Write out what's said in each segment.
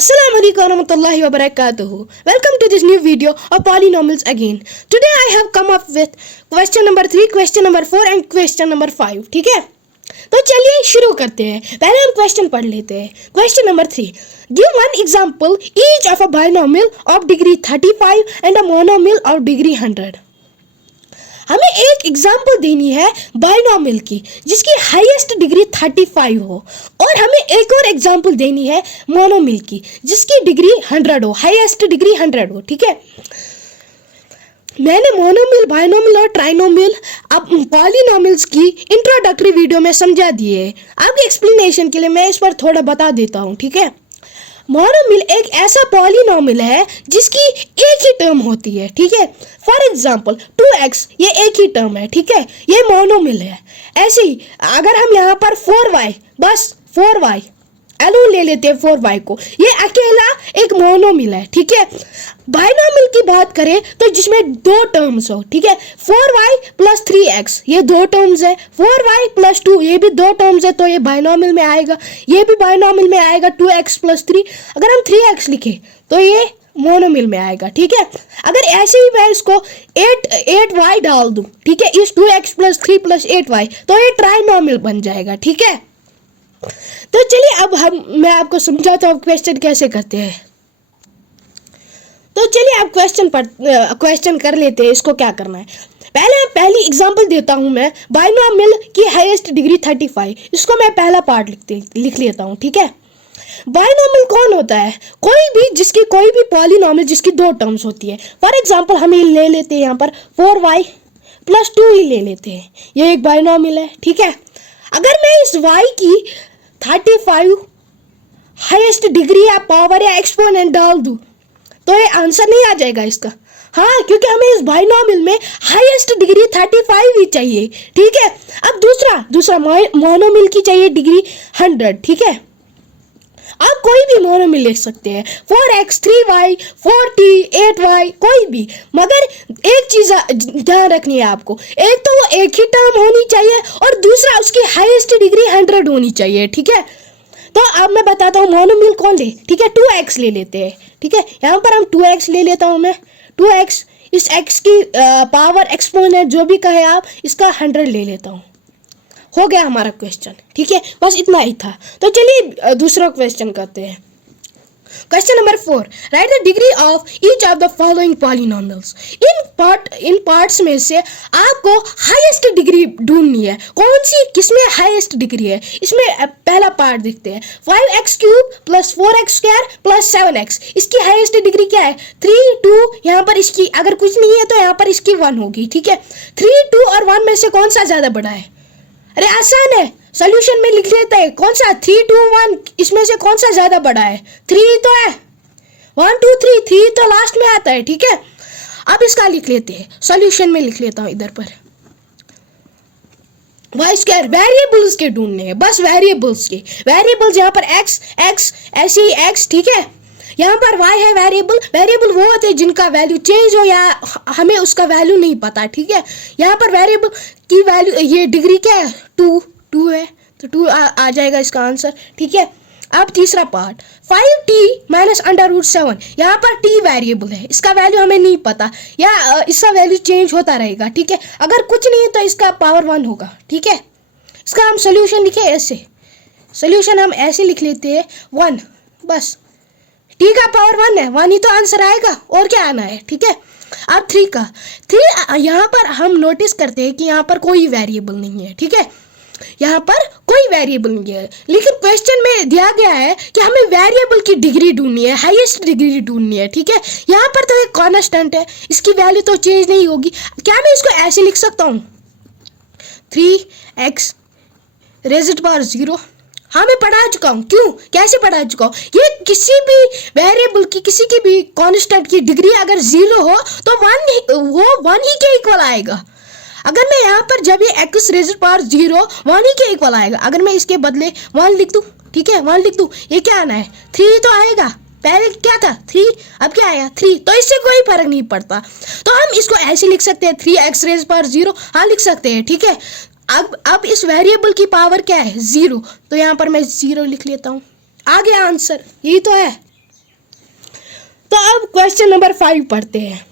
Assalamu alaikum warahmatullahi wabarakatuh. Welcome to this new video of polynomials again. Today I have come up with question number 3, question number 4 and question number 5. ठीक है, तो चलिए शुरू करते हैं. पहले हम क्वेश्चन पढ़ लेते हैं. Question number 3. Give one example each of a binomial of degree 35 and a monomial of degree 100. हमें एक एग्जाम्पल देनी है बाइनोमियल की जिसकी हाईएस्ट डिग्री 35 हो, और हमें एक और एग्जाम्पल देनी है मोनोमियल की जिसकी डिग्री 100 हो, हाईएस्ट डिग्री 100 हो. ठीक है, मैंने मोनोमियल, बाइनोमियल और ट्राइनोमियल अब पॉलिनोमियल्स की इंट्रोडक्टरी वीडियो में समझा दिए. आपके एक्सप्लेनेशन के लिए मैं इस पर थोड़ा बता देता हूँ. ठीक है, मोनोमियल एक ऐसा पॉलिनोमियल है जिसकी एक ही टर्म होती है. ठीक है, फॉर एग्जाम्पल 2x ये एक ही टर्म है. ठीक है, ये मोनोमियल है. ऐसे ही अगर हम यहाँ पर 4y, बस 4y एलो ले लेते हैं 4y को, ये अकेला एक मोनोमियल है. ठीक है, बाइनोमियल की बात करें तो जिसमें दो टर्म्स हो. ठीक है, 4y प्लस 3x ये दो टर्म्स है, 4y प्लस 2 ये भी दो टर्म्स है, तो ये बाइनोमियल में आएगा. ये भी बाइनोमियल में आएगा 2x प्लस 3. अगर हम 3x लिखे तो ये मोनोमियल में आएगा. ठीक है, अगर ऐसे ही मैं इसको 8y डाल दूं, ठीक है, इस 2x प्लस 3 प्लस 8y, तो ये ट्राइनोमियल बन जाएगा. ठीक है, तो चलिए अब मैं आपको समझाता हूँ क्वेश्चन कैसे करते हैं. तो चलिए अब क्वेश्चन कर लेते हैं. इसको क्या करना है, पहली एग्जांपल देता हूँ मैं. बाइनोमियल की हाईएस्ट डिग्री 35, इसको मैं पहला पार्ट लिख लेता हूँ. ठीक है, बाइनोमियल कौन होता है? कोई भी पॉलिनोमियल जिसकी दो टर्म्स होती है. फॉर एग्जांपल हम ये ले लेते हैं, यहाँ पर 4y प्लस 2 ही ले लेते हैं, ये एक बाइनोमियल है. ठीक है, अगर मैं इस y की 35 हाईएस्ट डिग्री या पावर या एक्सपोनेंट डाल दूं तो ये आंसर नहीं आ जाएगा इसका. हाँ, क्योंकि हमें इस बाइनोमियल में हाईएस्ट डिग्री 35 ही चाहिए. ठीक है, अब दूसरा मोनोमियल की चाहिए डिग्री 100. ठीक है, आप कोई भी मोनोमियल लिख सकते हैं, 4x 3y 4t 8y कोई भी, मगर एक चीज ध्यान रखनी है आपको. एक तो वो एक ही टर्म होनी चाहिए और दूसरा उसकी हाईएस्ट डिग्री 100 होनी चाहिए. ठीक है, तो अब मैं बताता हूँ मोनोमियल कौन ले. ठीक है, 2x ले लेते हैं. ठीक है, यहाँ पर हम 2x ले लेता हूँ मैं. 2x इस x की पावर एक्सपोनेंट जो भी कहे आप, इसका 100 ले लेता हूँ. हो गया हमारा क्वेश्चन. ठीक है, बस इतना ही था. तो चलिए दूसरा क्वेश्चन करते हैं. Question number 4. Right the degree of each of the following polynomials. In parts में से आपको हाईएस्ट डिग्री ढूंढनी है. कौन सी, किसमें हाईएस्ट डिग्री है? इसमें पहला पार्ट देखते हैं. 5x cube plus 4x square plus 7x, इसकी हाईएस्ट डिग्री क्या है? 3 2. यहाँ पर इसकी अगर कुछ नहीं है तो यहाँ पर इसकी 1 होगी. ठीक है, 3 2 और 1 में से कौन सा ज्यादा बड़ा है? अरे आसान है, सॉल्यूशन में लिख लेते हैं. कौन सा 3 2 1, इसमें से कौन सा ज्यादा बड़ा है? 3 तो है. 1 2 3, 3 तो लास्ट में आता है. ठीक है, अब इसका लिख लेते हैं, सॉल्यूशन में लिख लेता हूं इधर पर. वाई स्क्वायर वेरिएबल्स के ढूंढने हैं, बस वेरिएबल्स यहाँ पर x ऐसे ही x. ठीक है, यहाँ पर y है वेरिएबल वो होते हैं जिनका वैल्यू चेंज हो या हमें उसका वैल्यू नहीं पता. ठीक है, यहाँ पर वेरिएबल की वैल्यू, ये डिग्री क्या है? 2 है, तो 2 आ जाएगा इसका आंसर. ठीक है, अब तीसरा पार्ट 5t माइनस √7, यहाँ पर t वेरिएबल है, इसका वैल्यू हमें नहीं पता या इसका वैल्यू चेंज होता रहेगा. ठीक है, अगर कुछ नहीं है तो इसका पावर 1 होगा. ठीक है, इसका हम सोल्यूशन लिखे ऐसे, सोल्यूशन हम ऐसे लिख लेते हैं 1, बस t का पावर 1 है, 1 ही तो आंसर आएगा, और क्या आना है. ठीक है, अब 3 यहाँ पर हम नोटिस करते हैं कि यहाँ पर कोई वेरिएबल नहीं है. ठीक है, यहाँ पर कोई वेरिएबल नहीं है, लेकिन क्वेश्चन में दिया गया है कि हमें वेरिएबल की डिग्री ढूंढनी है, हाईएस्ट डिग्री ढूंढनी है. ठीक है, यहाँ पर तो एक कांस्टेंट है, इसकी वैल्यू तो चेंज नहीं होगी. क्या मैं इसको ऐसे लिख सकता हूँ 3x रेज़ पावर 0? हाँ, मैं पढ़ा चुका हूँ. क्यों, कैसे पढ़ा चुका हूँ? ये किसी भी वेरिएबल की, किसी की भी कांस्टेंट की डिग्री अगर 0 हो तो वो 1 ही के इक्वल आएगा. अगर मैं यहाँ पर जब ये x रेज़ पावर 0 1 ही के इक्वल आएगा. अगर मैं इसके बदले 1 लिख दूँ, ठीक है, 1 लिख दूँ, ये क्या आना है? 3 तो आएगा. पहले क्या था 3, अब क्या आया 3, तो इससे कोई फर्क नहीं पड़ता. तो हम इसको ऐसे लिख सकते हैं 3x रेज़ पावर 0. हाँ, लिख सकते हैं. ठीक है, अब इस वेरिएबल की पावर क्या है? 0, तो यहाँ पर मैं 0 लिख लेता हूँ. आ गया आंसर, यही तो है. तो अब क्वेश्चन नंबर 5 पढ़ते हैं।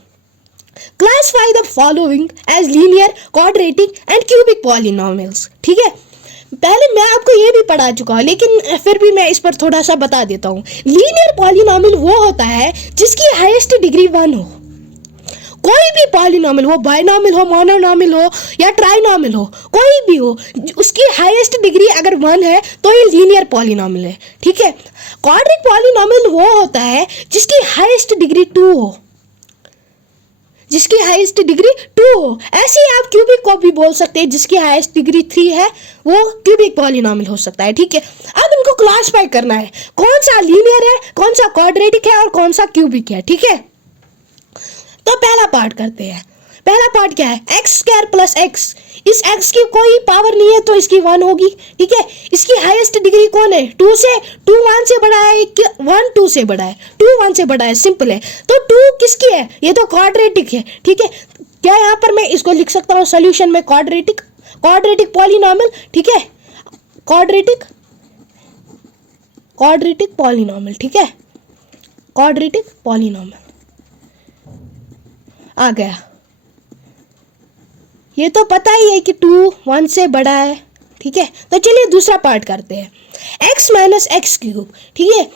Classify the following as linear, quadratic and cubic polynomials. ठीक है, पहले मैं आपको ये भी पढ़ा चुका हूँ, लेकिन फिर भी मैं इस पर थोड़ा सा बता देता हूँ। लीनियर पॉलिनोमियल वो होता है जिसकी हाईएस्ट डिग्री 1 हो। कोई भी पॉलिनोमियल, वो बाइनोमियल हो, मोनोनोमियल हो या ट्राइनोमियल हो, कोई भी हो, उसकी हाईएस्ट डिग्री अगर 1 है तो ये लीनियर पॉलिनोमियल है। ठीक है, क्वाड्रिक पॉलिनोमियल वो होता है जिसकी हाईएस्ट डिग्री 2 हो, जिसकी हाईएस्ट डिग्री 2 हो। ऐसे ही आप क्यूबिक को भी बोल सकते हैं, जिसकी हाईएस्ट डिग्री 3 है वो क्यूबिक पॉलिनोमियल हो सकता है। ठीक है, अब इनको क्लासिफाई करना है, कौन सा लीनियर है, कौन सा क्वाड्रेटिक है और कौन सा क्यूबिक है। ठीक है, तो पहला पार्ट करते हैं। पहला पार्ट क्या है, एक्स स्क्वायर प्लस एक्स। इस एक्स की कोई पावर नहीं है तो इसकी 1 होगी। ठीक है, इसकी हाईएस्ट डिग्री कौन है, 2 से। 2 1 से बड़ा है, 1 2 से बड़ा है, 2 1 से बड़ा है, सिंपल है। तो 2 किसकी है, ये तो क्वाड्रेटिक है। ठीक है, क्या यहाँ पर मैं इसको लिख सकता हूँ सोल्यूशन में क्वाड्रेटिक पॉलिनोमियल। ठीक है, क्वाड्रेटिक पॉलिनोमियल। ठीक है, क्वाड्रेटिक पॉलिनोमियल आ गया। ये तो पता ही है कि 2 1 से बड़ा है। ठीक है, तो चलिए दूसरा पार्ट करते हैं, x माइनस एक्स क्यूब। ठीक है,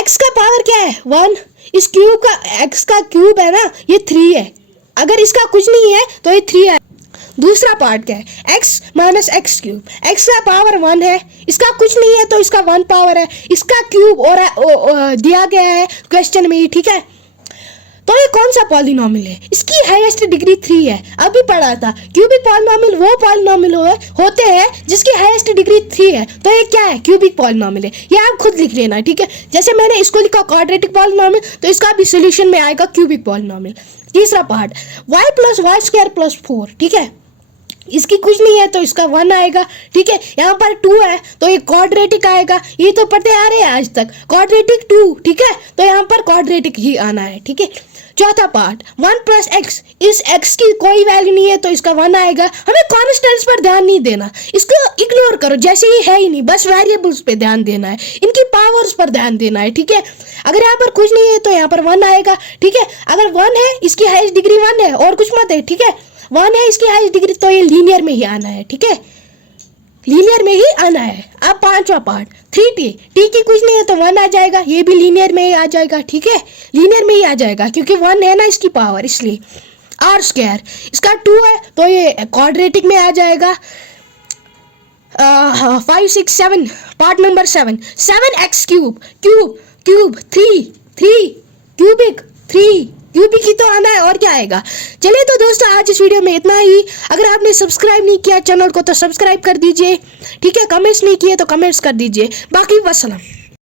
x का पावर क्या है, 1। इस क्यूब का, x का क्यूब है ना, ये 3 है। अगर इसका कुछ नहीं है तो ये 3 है। दूसरा पार्ट क्या है, x minus x cube. x का पावर 1 है, इसका कुछ नहीं है तो इसका 1 पावर है, इसका क्यूब और दिया गया है क्वेश्चन में ही। ठीक है, तो ये कौन सा पॉलिनोमियल है, इसकी हाईएस्ट डिग्री 3 है। अभी पढ़ा था क्यूबिक पॉलिनोमियल वो पॉलिनोमियल होते हैं जिसकी हाईएस्ट डिग्री 3 है। तो ये क्या है, क्यूबिक पॉलिनोमियल है। ये आप खुद लिख लेना। ठीक है, जैसे मैंने इसको लिखा क्वाड्रेटिक पॉलिनोमियल, तो इसका भी सोल्यूशन में आएगा क्यूबिक पॉलिनोमियल। तीसरा part, y plus y square plus 4। ठीक है, इसकी कुछ नहीं है तो इसका 1 आएगा। ठीक है, यहाँ पर 2 है तो ये क्वाड्रेटिक आएगा। ये तो पढ़ते आ रहे हैं आज तक, क्वाड्रेटिक 2। ठीक है, तो यहाँ पर क्वाड्रेटिक ही आना है। ठीक है, चौथा पार्ट, 1 प्लस एक्स। इस x की कोई वैल्यू नहीं है तो इसका 1 आएगा। हमें कॉन्स्टेंट्स पर ध्यान नहीं देना, इसको इग्नोर करो, जैसे ही है ही नहीं, बस वेरिएबल्स पे ध्यान देना है, इनकी पावर्स पर ध्यान देना है। ठीक है, अगर यहाँ पर कुछ नहीं है तो यहाँ पर 1 आएगा। ठीक है, अगर 1 है, इसकी हाईएस्ट डिग्री 1 है और कुछ मत है। ठीक है, 1 है इसकी हाईएस्ट डिग्री, तो ये लीनियर में ही आना है। ठीक है, लीनियर में ही आना है। अब पांचवा पार्ट, 3t। t की कुछ नहीं है तो 1 आ जाएगा, ये भी लीनियर में ही आ जाएगा। ठीक है, लीनियर में ही आ जाएगा क्योंकि 1 है ना इसकी पावर, इसलिए। r स्क्वायर, इसका 2 है तो ये क्वाड्रेटिक में आ जाएगा। 5 6 7, part number 7, 7x cube. 3 cubic 3 cubic ही तो आना है, और क्या आएगा। चलिए तो दोस्तों, आज इस वीडियो में इतना ही। अगर आपने सब्सक्राइब नहीं किया चैनल को तो सब्सक्राइब कर दीजिए। ठीक है, कमेंट्स नहीं किए तो कमेंट्स कर दीजिए। बाकी वस्सलाम।